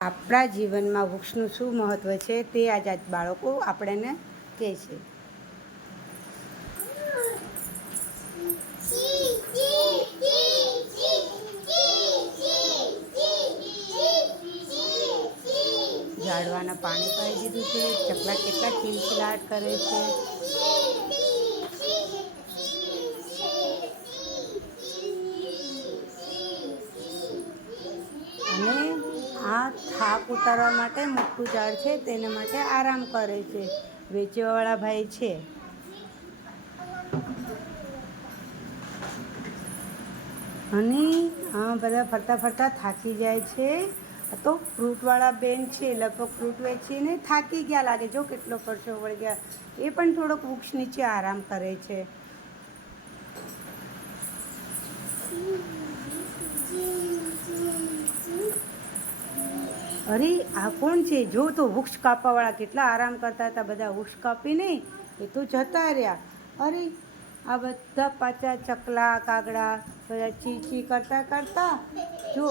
આપણા જીવનમાં વૃક્ષનું શું મહત્ત્વ છે તે આજ બાળકો આપણને કહે છે. ઝાડવાના પાણી પાઈ દીધું છે. ચકલા કેટલા કિલકિલાટ કરે છે. અને આ થાક ઉતારવા માટે મોટું ઝાડ છે, તેના માટે આરામ કરે છે. વેચવાવાળા ભાઈ છે. અને આ બધા ફરતા ફરતા થાકી જાય છે. તો ફ્રૂટવાળા બેન છે, લગભગ ફ્રૂટ વેચીને થાકી ગયા લાગે. જો કેટલો પરસો વળી ગયા. એ પણ થોડોક વૃક્ષ નીચે આરામ કરે છે. અરે આ કોણ છે? જો તો વૃક્ષ કાપવાવાળા કેટલા આરામ કરતા હતા. બધા વૃક્ષ કાપી નહીં, એ તો જતા રહ્યા. અરે આ બધા પાછા ચકલા કાગડા બધા ચી ચી કરતા કરતા જો.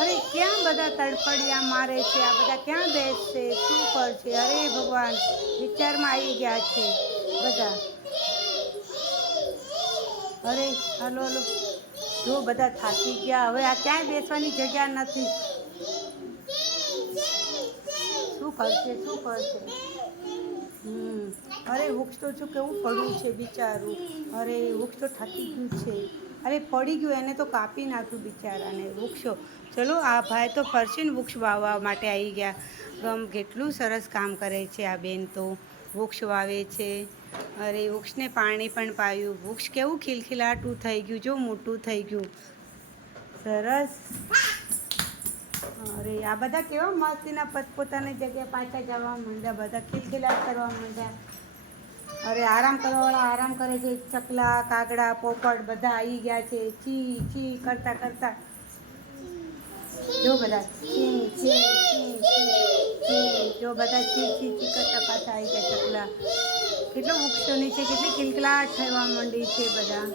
અરે ક્યાં બધા તડપડિયા મારે છે? આ બધા ક્યાં બેસશે? શું કરશે? અરે ભગવાન, વિચારમાં આવી ગયા છે બધા. અરે હાલો હાલો, જો બધા થાકી ગયા. હવે આ ક્યાંય બેસવાની જગ્યા નથી. શું કરશે? શું કરશે? અરે વૃક્ષ તો શું કેવું પડ્યું છે બિચારું. અરે વૃક્ષ તો થાકી ગયું છે. અરે પડી ગયું, એને તો કાપી નાખ્યું બિચારાને. વૃક્ષો ચલો, આ ભાઈ તો ફરશે ને વૃક્ષ વાવવા માટે આવી ગયા. કેટલું સરસ કામ કરે છે આ બેન તો. વૃક્ષ વાવે છે. અરે વૃક્ષને પાણી પણ પાયું. વૃક્ષ કેવું ખિલખિલાટું થઈ ગયું, જો મોટું થઈ ગયું. સરસ. અરે આ બધા કેવા મસ્તીના પોતપોતાની જગ્યાએ પાછા જવા માંડ્યા. બધા ખિલખિલાટ કરવા માંડ્યા. અરે આરામ કરવાવાળા આરામ કરે છે. ચકલા કાગડા પોપટ બધા આવી ગયા છે. ચી ચી કરતા કરતા જો બધા ચી ચી ચી ચી. જો બધા ચી ચી ચી કરતા પાછા આવી ગયા ચકલા. કેટલો વૃક્ષો નીચે કેટલી કિલકિલાટ થવા માંડી છે બધા.